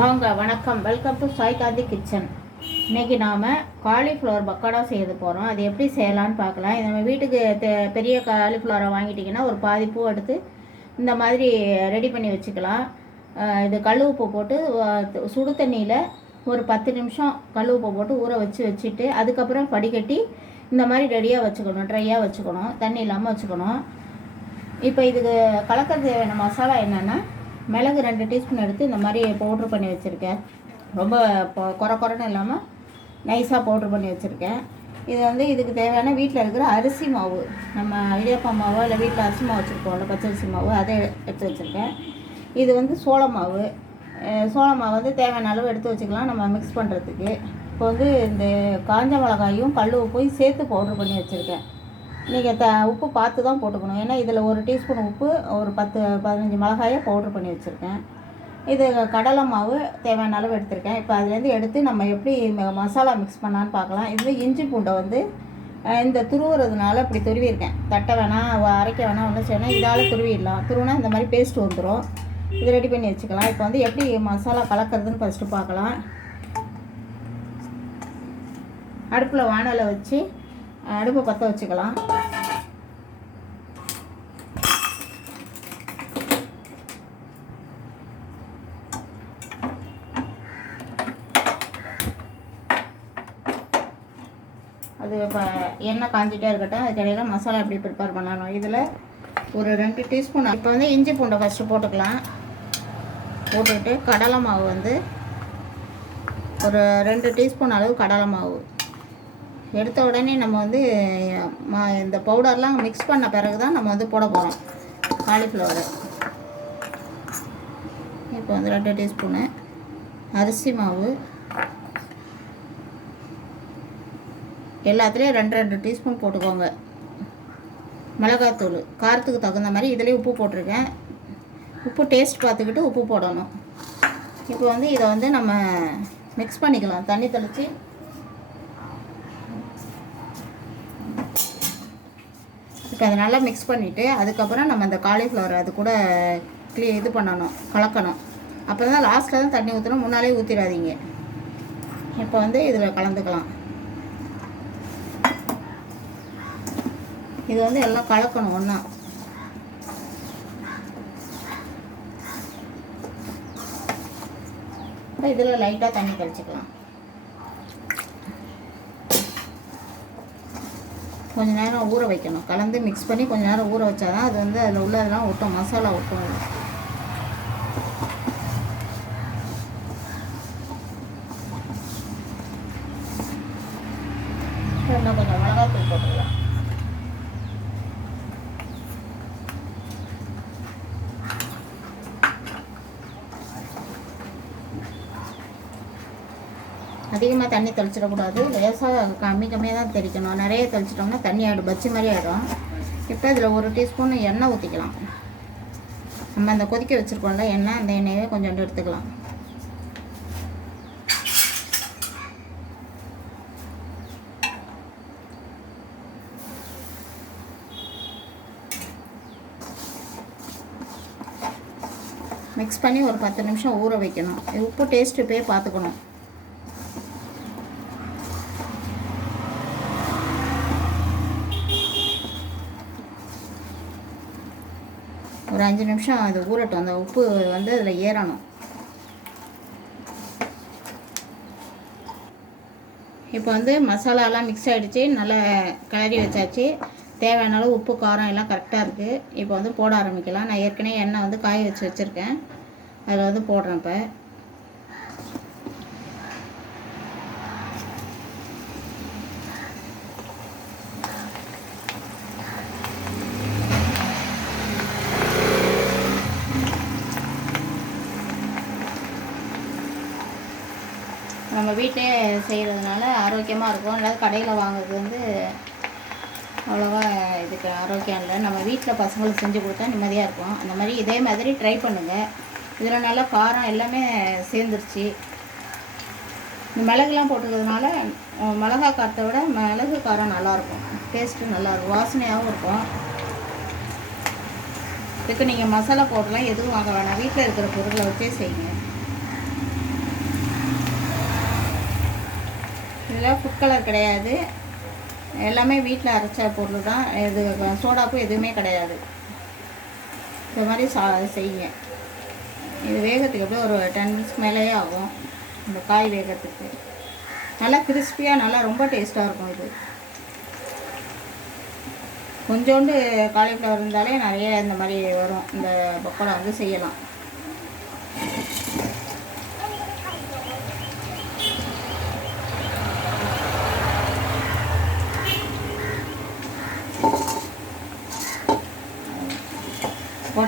வாங்க வணக்கம். Welcome to Sai Gandhi kitchen இன்னைக்கு நாம் காலிஃப்ளவர் பக்கோடா செய்ய போகிறோம் அது எப்படி செய்யலான்னு பார்க்கலாம். இது நம்ம வீட்டுக்கு தெ பெரிய காலிஃப்ளவரை வாங்கிட்டிங்கன்னா ஒரு பாதி பூ எடுத்து இந்த மாதிரி ரெடி பண்ணி வச்சுக்கலாம். இது கல் உப்பு போட்டு சுடு தண்ணியில் ஒரு பத்து நிமிஷம் கல் உப்பு போட்டு ஊற வச்சு வச்சுட்டு அதுக்கப்புறம் படிக்கட்டி இந்த மாதிரி ரெடியாக வச்சுக்கணும் ட்ரையாக வச்சுக்கணும். தண்ணி இல்லாமல் வச்சுக்கணும். இப்போ இதுக்கு கலக்கிறது தேவையான மசாலா என்னென்னா மிளகு ரெண்டு டீஸ்பூன் எடுத்து இந்த மாதிரி பவுட்ரு பண்ணி வச்சுருக்கேன். ரொம்ப குறை கொர கொரன்னு இல்லாமல் நைஸாக பவுட்ரு பண்ணி வச்சுருக்கேன். இது வந்து இதுக்கு தேவையான வீட்டில் இருக்கிற அரிசி மாவு நம்ம இடியப்பா மாவோ இல்லை வீட்டில் அரிசி மாவு வச்சுருக்கோம்ல பச்சரிசி மாவு அதை எடுத்து வச்சுருக்கேன். இது வந்து சோள மாவு. சோள மாவு வந்து தேவையான அளவு எடுத்து வச்சுக்கலாம் நம்ம மிக்ஸ் பண்ணுறதுக்கு இப்போ வந்து இந்த காஞ்ச மிளகாயும் கல் உப்பையும் சேர்த்து பவுட்ரு பண்ணி வச்சுருக்கேன். நீங்கள் த உப்பு பார்த்து தான் போட்டுக்கணும். ஏன்னா இதில் ஒரு டீஸ்பூன் உப்பு ஒரு பத்து பதினஞ்சு மிளகாயை பவுட்ரு பண்ணி வச்சுருக்கேன். இது கடலை மாவு தேவையான அளவு எடுத்திருக்கேன். இப்போ அதுலேருந்து எடுத்து நம்ம எப்படி மசாலா மிக்ஸ் பண்ணான்னு பார்க்கலாம். இதில் இஞ்சி பூண்டை வந்து இந்த துருவுறதுனால இப்படி துருவியிருக்கேன். தட்டை வேணாம் அரைக்க வேணாம் ஒன்றும் செய்யணும் இதால் துருவிடலாம். துருவினா இந்த மாதிரி பேஸ்ட் வந்துடும் இது ரெடி பண்ணி வச்சுக்கலாம். இப்போ வந்து எப்படி மசாலா கலக்கிறதுன்னு ஃபஸ்ட்டு பார்க்கலாம். அடுப்பில் வானலை வச்சு அடுப்பை பற்ற வச்சுக்கலாம். அது இப்போ எண்ணெய் காஞ்சிட்டே இருக்கட்டும். அதுக்கடையில் மசாலா எப்படி ப்ரிப்பேர் பண்ணணும். இதில் ஒரு ரெண்டு டீஸ்பூன் இப்போ வந்து இஞ்சி பூண்டை ஃபஸ்ட்டு போட்டுக்கலாம். போட்டுக்கிட்டு கடலை மாவு வந்து ஒரு ரெண்டு டீஸ்பூன் அளவு கடலை மாவு எடுத்த உடனே நம்ம வந்து மா இந்த பவுடர்லாம் மிக்ஸ் பண்ண பிறகு தான் நம்ம வந்து போட போகிறோம் காலிஃப்ளவரை இப்போ வந்து ரெண்டு டீஸ்பூனு. அரிசி மாவு. எல்லாத்துலேயும் ரெண்டு ரெண்டு டீஸ்பூன் போட்டுக்கோங்க. மிளகாத்தூள். காரத்துக்கு தகுந்த மாதிரி இதுலேயும் உப்பு போட்டிருக்கேன். உப்பு டேஸ்ட் பார்த்துக்கிட்டு உப்பு போடணும். இப்போ வந்து இதை வந்து நம்ம மிக்ஸ் பண்ணிக்கலாம். தண்ணி தெளித்து இப்போ அதை நல்லா மிக்ஸ் பண்ணிவிட்டு அதுக்கப்புறம் நம்ம அந்த காலிஃப்ளவர் அது கூட க்ளீ இது பண்ணணும் கலக்கணும். அப்போ தான் லாஸ்ட்டில் தான் தண்ணி ஊற்றணும் முன்னாலே ஊற்றிடாதீங்க இப்போ வந்து இதில் கலந்துக்கலாம். இது வந்து எல்லாம் கலக்கணும் ஒன்றா இதில் லைட்டாக தண்ணி கழிச்சிக்கலாம் கொஞ்ச நேரம் ஊற வைக்கணும். கலந்து மிக்ஸ் பண்ணி கொஞ்ச நேரம் ஊற வச்சாதான் அது வந்து அதில் உள்ளதெல்லாம் ஒட்டும். மசாலா ஒட்டும் அதுல. இன்னும் கொஞ்சம் மிளகாத்தூள் போட்டுக்கலாம் அதிகமாக தண்ணி தெளிச்சிடக்கூடாது லேசாக கம்மி கம்மியாக தான் தெளிக்கணும். நிறைய தெளிச்சிட்டோம்னா தண்ணி ஆகிடும் பச்சி மாதிரி ஆகிடும் இப்போ இதில் ஒரு டீஸ்பூன் எண்ணெய் ஊற்றிக்கலாம் நம்ம அந்த கொதிக்க வச்சுருக்கோம்ல எண்ணெய் அந்த எண்ணெயை கொஞ்சோண்டு எடுத்துக்கலாம். மிக்ஸ் பண்ணி ஒரு பத்து நிமிஷம் ஊற வைக்கணும். உப்பு டேஸ்ட்டு போய் பார்த்துக்கணும். ஒரு அஞ்சு நிமிஷம் அது ஊறட்டும். அந்த உப்பு வந்து அதில் ஏறணும். இப்போ வந்து மசாலாலாம் மிக்ஸ் ஆகிடுச்சு நல்லா கிளறி வச்சாச்சு. தேவையான அளவு உப்பு காரம் எல்லாம் கரெக்டாக இருக்குது இப்போ வந்து போட ஆரம்பிக்கலாம். நான் ஏற்கனவே எண்ணெய் வந்து காய வச்சு வச்சுருக்கேன். அதில் வந்து போடுறேன் இப்போ. நம்ம வீட்டிலே செய்கிறதுனால ஆரோக்கியமாக இருக்கும். இல்லாத கடையில் வாங்குறது வந்து அவ்வளோவா இதுக்கு ஆரோக்கியம் இல்லை. நம்ம வீட்டில் பசங்களுக்கு செஞ்சு கொடுத்தா நிம்மதியாக இருக்கும். அந்த மாதிரி இதே மாதிரி ட்ரை பண்ணுங்கள் இதில் நல்லா காரம் எல்லாமே சேர்ந்துருச்சு. இந்த மிளகுலாம் போட்டுக்கிறதுனால மிளகா காரத்தை விட மிளகு காரம் நல்லாயிருக்கும் டேஸ்ட்டு நல்லாயிருக்கும் வாசனையாகவும் இருக்கும். இதுக்கு நீங்கள் மசாலா போட்டுலாம் எதுவும் வாங்க வேணாம். வீட்டில் இருக்கிற பொருளை வச்சே செய்யுங்க. இதில் ஃபுட் கலர் கிடையாது. எல்லாமே வீட்டில் அரைச்ச பொருள் தான். இது சோடாப்பு எதுவுமே கிடையாது. இந்த மாதிரி சா செய்யுங்க. இது வேகத்துக்கு எப்படியும் ஒரு டென் மினிட்ஸ்க்கு மேலேயே ஆகும். இந்த காய் வேகத்துக்கு. நல்லா கிறிஸ்பியாக நல்லா ரொம்ப டேஸ்ட்டாக இருக்கும் இது. கொஞ்சோண்டு காலிஃப்ளவர் இருந்தாலே நிறைய இந்த மாதிரி வரும். இந்த பக்கோடா வந்து செய்யலாம்.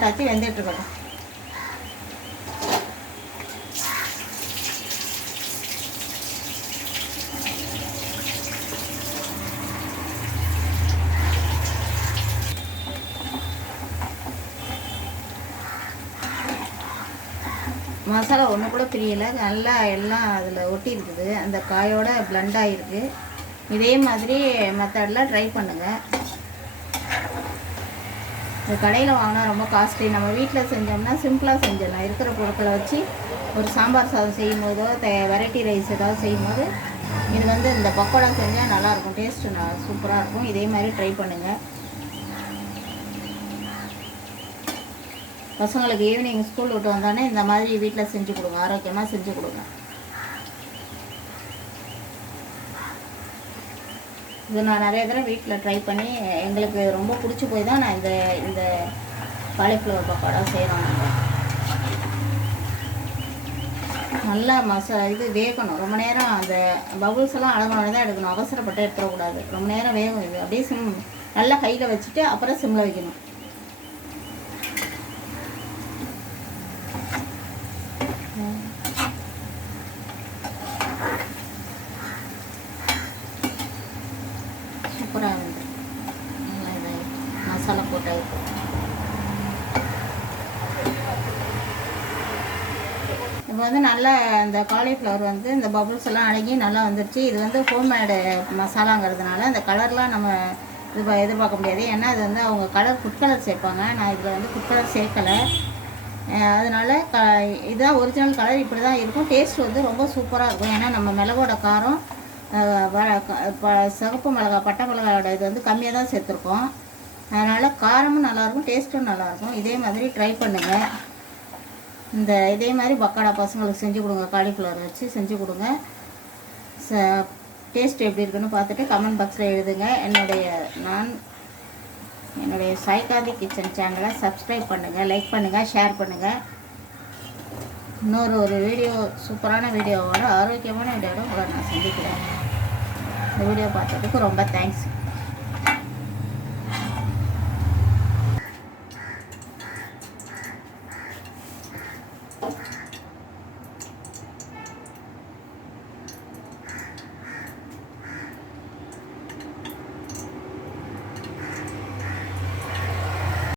போட்டாச்சு வெந்துட்டு இருக்கட்டும். மசாலா ஒன்று கூட பிரியலை. நல்லா எல்லாம் அதில் ஒட்டி இருக்குது. அந்த காயோட பிளண்ட் ஆகிருக்கு இதே மாதிரி மெத்தடில் ட்ரை பண்ணுங்கள் இந்த கடையில் வாங்கினா ரொம்ப காஸ்ட்லி நம்ம வீட்டில் செஞ்சோம்னா சிம்பிளாக செஞ்சிடலாம். இருக்கிற பொருட்களை வச்சு ஒரு சாம்பார் சாதம் செய்யும் போதோ வெரைட்டி ரைஸ் ஏதாவது செய்யும் போது இது வந்து இந்த பக்கோடா செஞ்சால் நல்லாயிருக்கும். டேஸ்ட்டு நான் சூப்பராக இருக்கும். இதே மாதிரி ட்ரை பண்ணுங்கள் பசங்களுக்கு ஈவினிங் ஸ்கூல் விட்டு வந்தோடனே இந்த மாதிரி வீட்டில் செஞ்சு கொடுங்க. ஆரோக்கியமாக செஞ்சு கொடுங்க. இது நான் நிறைய தடவை வீட்டில் ட்ரை பண்ணி எங்களுக்கு ரொம்ப பிடிச்சி போய் தான் நான் இந்த இந்த காலிஃப்ளவர் பக்கோடா செய்கிறோம் நாங்கள் நல்லா மசா இது வேகணும். ரொம்ப நேரம் அந்த பவுல்ஸ் எல்லாம் அழகான தான் எடுக்கணும். அவசரப்பட்டு எடுத்துடக்கூடாது. ரொம்ப நேரம் வேகும் இது. அப்படியே சிம் நல்லா கையில் வச்சுட்டு அப்புறம் சிம்மில் வைக்கணும். சூப்பராக இருந்தது இது மசாலா போட்டு இப்போ வந்து நல்லா இந்த காலிஃப்ளவர் வந்து இந்த பபுள்ஸ் எல்லாம் அடங்கி நல்லா வந்துருச்சு. இது வந்து ஹோம்மேடு மசாலாங்கிறதுனால அந்த கலர்லாம் நம்ம இது எதிர்பார்க்க முடியாது. ஏன்னா அது வந்து அவங்க கலர் ஃபுட் கலர் சேர்ப்பாங்க. நான் இதில் வந்து ஃபுட் கலர் சேர்க்கலை. அதனால் அதனால க இதுதான் ஒரிஜினல் கலர் இப்படி தான் இருக்கும். டேஸ்ட் வந்து ரொம்ப சூப்பராக இருக்கும். ஏன்னா நம்ம மிளகோட காரம் சிவப்பு மிளகா பட்டை மிளகாயோட இது வந்து கம்மியாக தான் சேர்த்துருக்கோம். அதனால் காரமும் நல்லாயிருக்கும் டேஸ்ட்டும் நல்லாயிருக்கும் இதே மாதிரி ட்ரை பண்ணுங்கள் இந்த இதே மாதிரி பக்காடா பசங்களுக்கு செஞ்சு கொடுங்க. காலிஃப்ளவர் வச்சு செஞ்சு கொடுங்க. ச டேஸ்ட் எப்படி இருக்குன்னு பார்த்துட்டு கமெண்ட் பாக்ஸில் எழுதுங்க. என்னுடைய நான் என்னுடைய சாய்காந்தி கிச்சன் சேனலை சப்ஸ்கிரைப் பண்ணுங்கள் லைக் பண்ணுங்கள் ஷேர் பண்ணுங்கள் இன்னொரு ஒரு வீடியோ சூப்பரான வீடியோவோட ஆரோக்கியமான வீடியோவோட உங்களை நான் சந்திக்கிறேன். இந்த வீடியோ பார்த்ததுக்கு ரொம்ப தேங்க்ஸ்